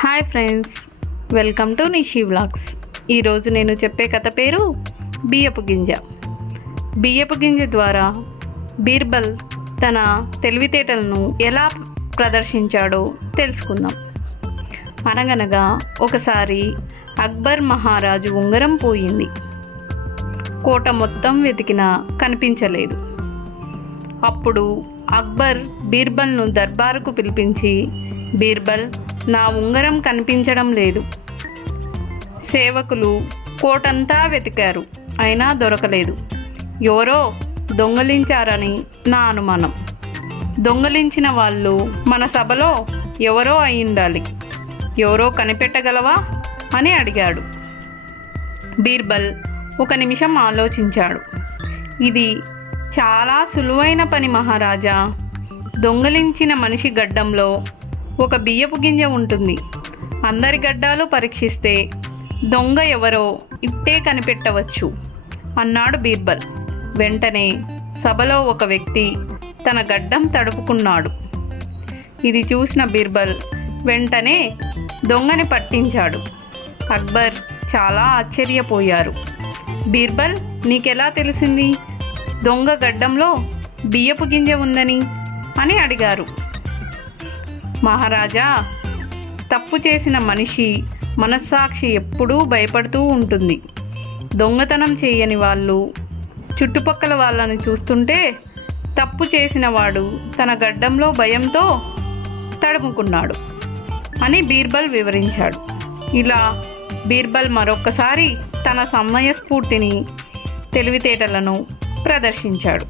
Hi friends, welcome to Nishi vlogs. ఈరోజు నేను చెప్పే కథ పేరు బియ్యపు గింజ. బియ్యపు గింజ ద్వారా బీర్బల్ తన తెలివితేటలను ఎలా ప్రదర్శించాడో తెలుసుకుందాం. అనగనగా ఒకసారి అక్బర్ మహారాజు ఉంగరం పోయింది. కోట మొత్తం వెతికినా కనిపించలేదు. అప్పుడు అక్బర్ బీర్బల్ను దర్బారుకు పిలిపించి, బీర్బల్, నా ఉంగరం కనిపించడం లేదు. సేవకులు కోటంతా వెతికారు, అయినా దొరకలేదు. ఎవరో దొంగలించారని నా అనుమానం. దొంగలించిన వాళ్ళు మన సభలో ఎవరో అయి ఉండాలి. ఎవరో కనిపెట్టగలవా అని అడిగాడు. బీర్బల్ ఒక నిమిషం ఆలోచించాడు. ఇది చాలా సులువైన పని మహారాజా. దొంగలించిన మనిషి గడ్డంలో ఒక బియ్యపు గింజ ఉంటుంది. అందరి గడ్డాలు పరీక్షిస్తే దొంగ ఎవరో ఇట్టే కనిపెట్టవచ్చు అన్నాడు బీర్బల్. వెంటనే సభలో ఒక వ్యక్తి తన గడ్డం తడుపుకున్నాడు. ఇది చూసిన బీర్బల్ వెంటనే దొంగని పట్టించాడు. అక్బర్ చాలా ఆశ్చర్యపోయారు. బీర్బల్, నీకెలా తెలిసింది దొంగ గడ్డంలో బియ్యపు గింజ ఉందని అని అడిగారు. మహారాజా, తప్పు చేసిన మనిషి మనస్సాక్షి ఎప్పుడూ భయపడుతూ ఉంటుంది. దొంగతనం చేయని వాళ్ళు చుట్టుపక్కల వాళ్ళని చూస్తుంటే తప్పు చేసిన వాడు తన గడ్డంలో భయంతో తడుముకున్నాడు అని బీర్బల్ వివరించాడు. ఇలా బీర్బల్ మరొక్కసారి తన సమయస్ఫూర్తిని, తెలివితేటలను ప్రదర్శించాడు.